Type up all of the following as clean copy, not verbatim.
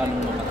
Tanong mo ba?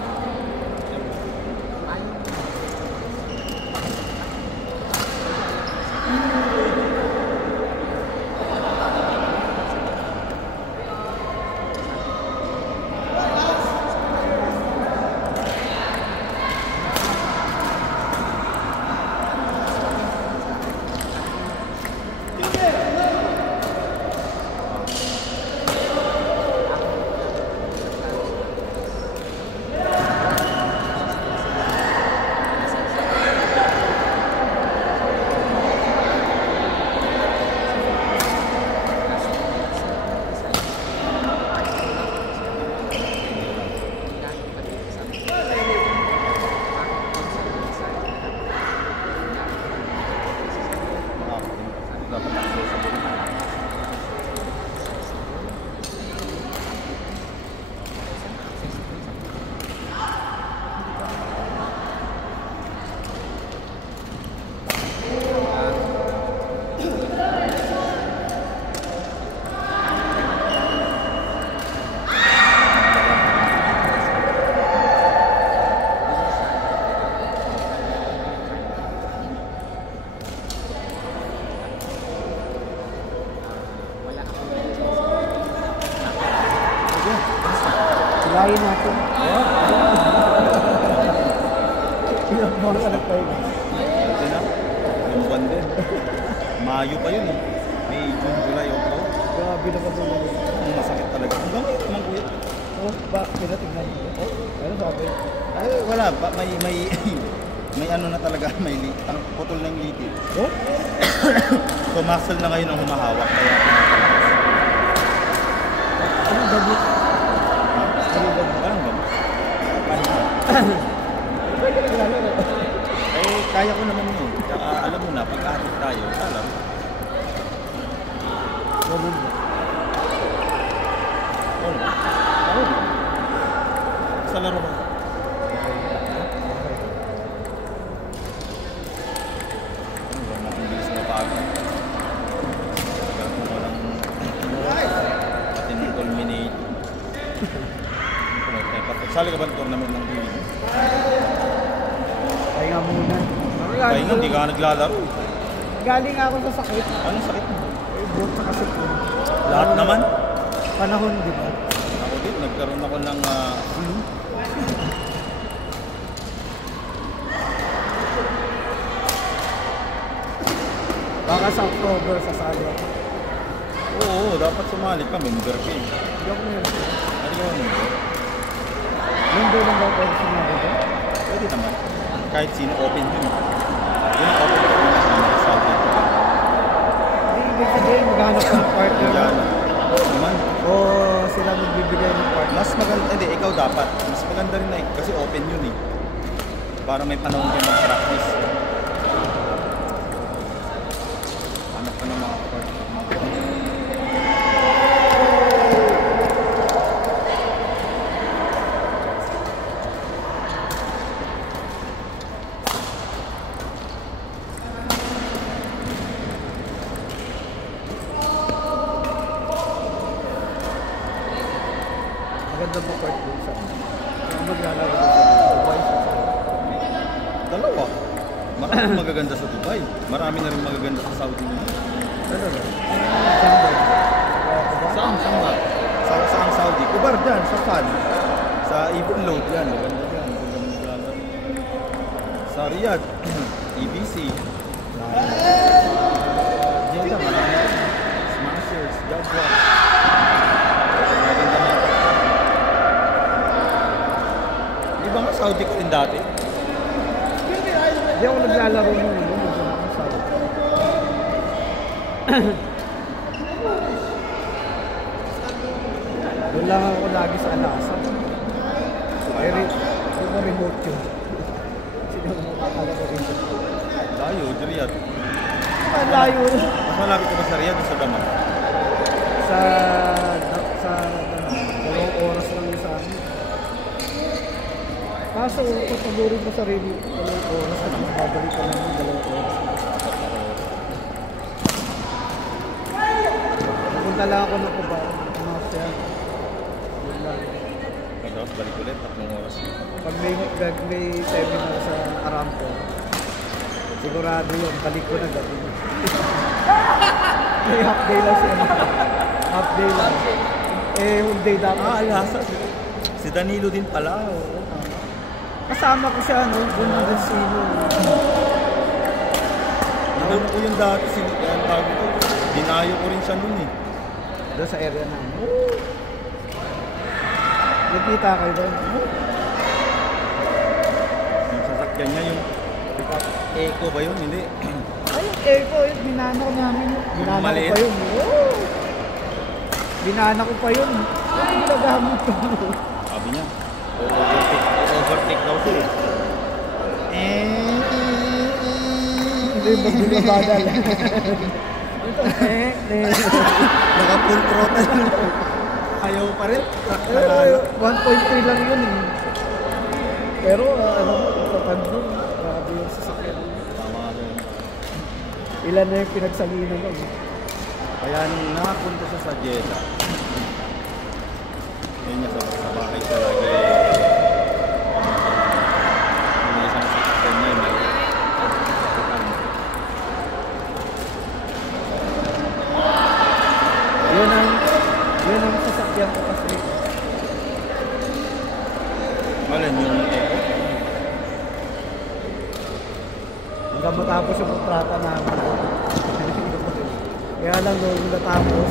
Lain natin. Ilang mga anak pa yun. Ito na. Yung buwan din. Mayo pa yun eh. May June, July, October. Grabe na pa doon. Ang masakit talaga. Hanggang ngayon naman kuya. Oh, ba? Pinatignan mo? Oh, ano sabi? Ay, wala. May ano na talaga. May putol ng litid. Oh? So muscle na ngayon ang humahawak. Kaya Anong gamot? Parang gamot. Pwede na lalo. Eh, kaya ko naman yun. Tsaka alam mo na, pag-aatid tayo, alam. Ganun ba? Oo. Sa laro ba? Ang bilis na pagod. Tagal ko walang atin culminate. Sali ka ba ng tournament ng TV? Pahinga muna. Pahinga, hindi ka naglalaro. Galing ako sa sakit. Anong sakit mo? Buot sa kasipon. Lahat naman? Panahon, di ba? Ako din, nagkaroon ako ng flu. Baka sa October sasali ako. Oo, dapat sumali ka, member ka eh. Hindi ako meron. Ano yun? Member ng dapat ako sinabi ko. Pwede naman. Kahit sino, open yun. Yun, open ko naman sa Saudi. Hindi, ibig sabihin, maghanap ka ng partner. Yan. Naman. O sila magbibigay ng partner. Mas maganda, hindi, ikaw dapat. Mas maganda rin na eh, kasi open yun eh. Para may panahon kayo mag-practice. Hanap ka ng mga partner. Maganda ba part doon sa kung maglalaro sa Dubai sa Dalawa. Maraming magaganda sa Dubai. Marami na rin magaganda sa Saudi. ano na? Saan? Saan ba? Saan Saudi? Kubar dyan, sa fan. Sa Ibn Load yan. Maganda yan. Maganda maglalaro. Sa Riyadh. EBC. Jeddah. Marami. Smashers. Jaguar. Maganda na. Di ba nga Saudi ka rin dati? Hindi ako naglalaro nung nandun ako sa doon lang ako lagi sa Alasa. Pero yung remote yun. Sino mo makakalaro rin siya? Layo, Riyadh. Malayo. Mas malapit ka ba sa Riyadh o sa Dammam? Sa sa dalawang oras lang yung sa amin. Kaso, pagpagurin mo sarili, dalawang oras at babalik ka lang yung dalawang oras. Pupunta lang ako ng kuba. Ano siya? Yun lang. Tapos balik ulit, 3 oras. Pag may seminar sa Aramco, sigurado yun, balik ko na gabi. May half day lang siya. Half day lang. Eh, whole day dapat. Alhasa. Si Danilo din pala. Oo. Kasama ko siya, no? Doon na din sino. Nauna ko yung dati, ang bago ko. Dinayo ko rin siya nun eh. Doon sa area namin. Nagkita kayo doon? Yung sasakyan niya, yung pickup Eco ba yun? Hindi. Ay, yung Eco, yung binana ko namin. Binana ko maliit? pa yun. Oh! Binana ko pa yun. Ay, nagagamit ko. Sabi niya, overtake daw siya eh. Hindi, magbibabadal. Naka-full throttle. Ayaw pa rin. 1.3 lang yun eh. Pero ano mo, kapag doon, grabe yung sasakyan. Tama ka doon. Ilan na yung pinagsalinan nun. Kaya nung nakapunta siya sa Jeddah, yun niya sa bahay siya lagi. Yung isang sasakyan niya, may yun ang sasakyan ko kasi. Malin yung Eco. Hanggang matapos yung kontrata namin. Kaya lang nung natapos,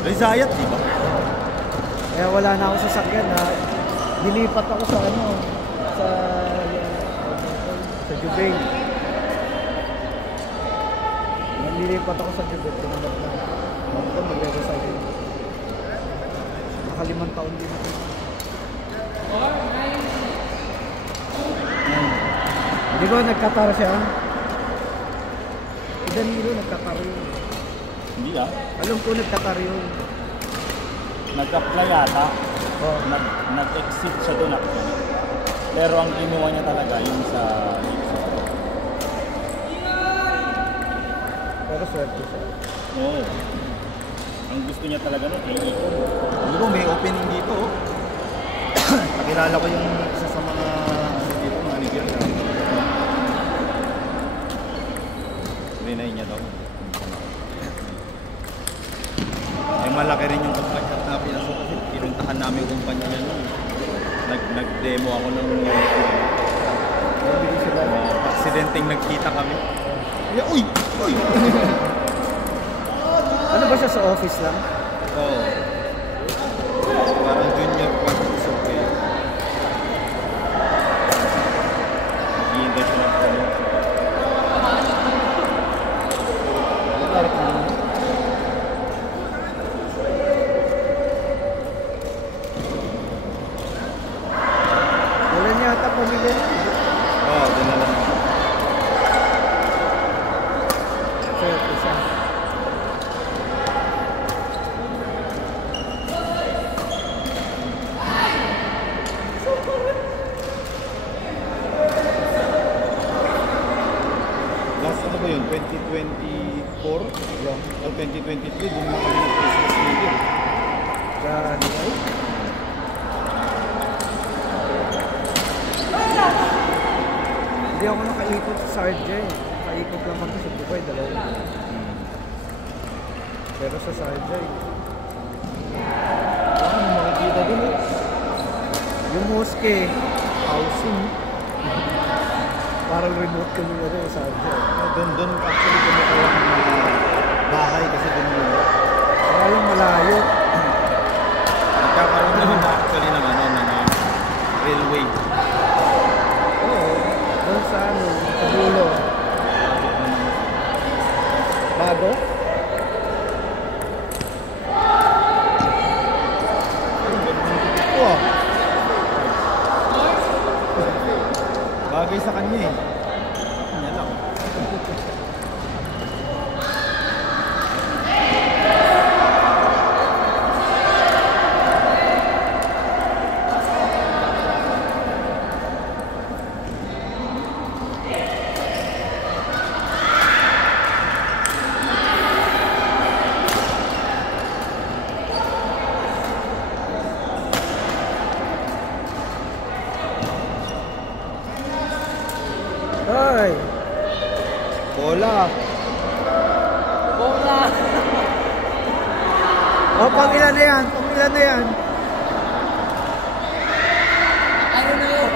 Rizayat, di ba? kaya wala na ako sasakyan na nilipat ako sa ano, sa Jubei. Nilipat ako sa Jubei, tinanggap na. Ako magre-resign. Naka5 taon din ako. Di ba nagkatar siya? Si Danilo nagkatar yun. Hindi ah. Alam ko nagkatar yun. Nag-apply yata. Oh. Nag-exit siya doon actually. Pero ang kinuha niya talaga yung sa... Pero swerte siya. Oo. Ang gusto niya talaga nun, AECO. Siguro may opening dito. Oh. Pakilala ko yung isa sa mga dito, manager na. Rinay niya daw. Ay malaki rin yung kumpanya na pinasok kasi pinuntahan namin yung kumpanya niya nun. Nag-demo ako ng Nabili sila. aksidenteng nagkita kami. Ay, uy! Uy! Ano ba siya sa office lang? Oo. Parang junior quantity surveyor. Nag-i-invest siya ng promote. Wala niya ata pamilya niya. Oo, dinala na. Swerte siya. Last ano ba yun? 2024? O 2023, doon na kami ng-Christmas New Year. Sa Dubai. Hindi ako nakaikot sa Sargent. Nakaikot lang ako sa Dubai, dalawa. Pero sa Sargent, Ano makikita doon eh? yung mosque, housing. Parang remote kami na rin sa Sargent. Doon actually kumukuha ng mga bahay kasi doon yun. Kaya lang malayo. Nagkakaroon naman actually ng ano, ng railway. Oo, doon sa ano, sa dulo. Bago? Wow. Bagay sa kanya eh. Kanya lang. Ay! Bola. Bola! O, pang ilan na yan? Pang ilan na yan? Ano na yun?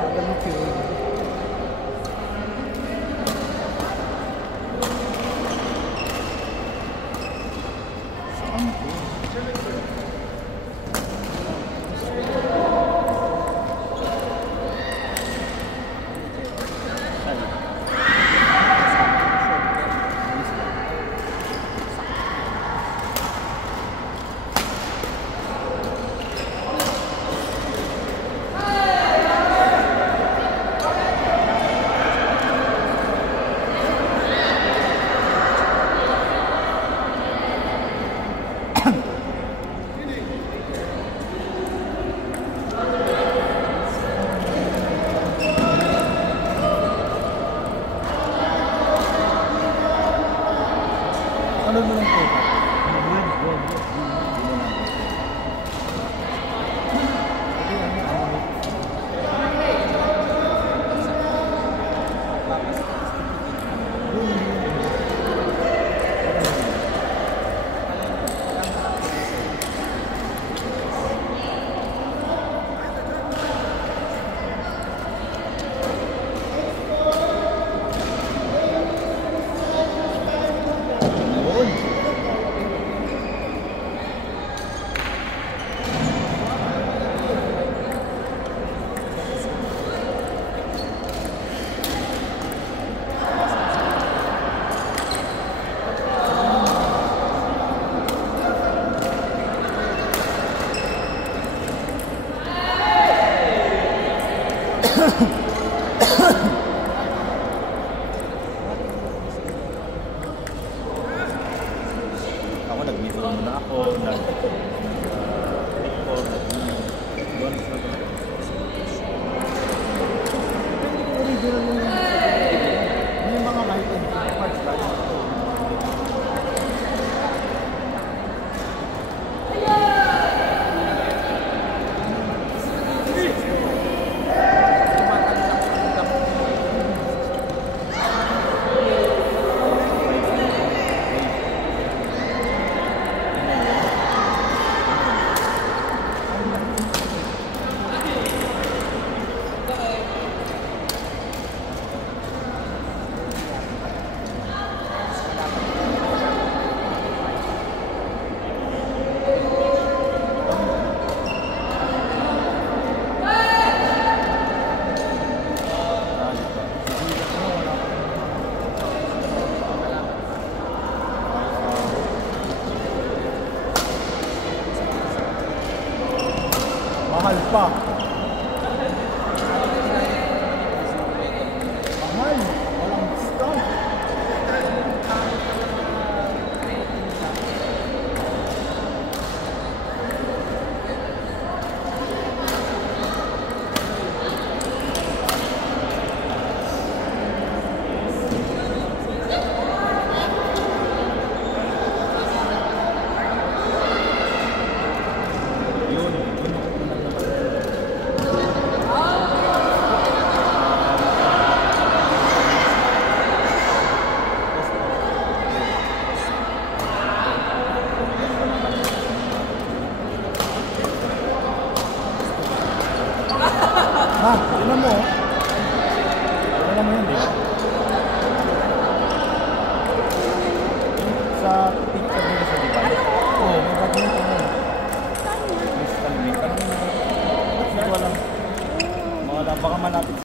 Tagal ng Fury. Ano mo lang po? Ako nag-before muna ako, nag-record, doon sa Original yung may mga light and parts ba? Mahal pa. Mahal. Walang stock. Ha, tingnan mo. Tingnan mo yan, di ba? Sa picture nila sa di ba? Oo, may bagay ito mo. Crystal lake. Anong, hindi ko alam. Baka malapit.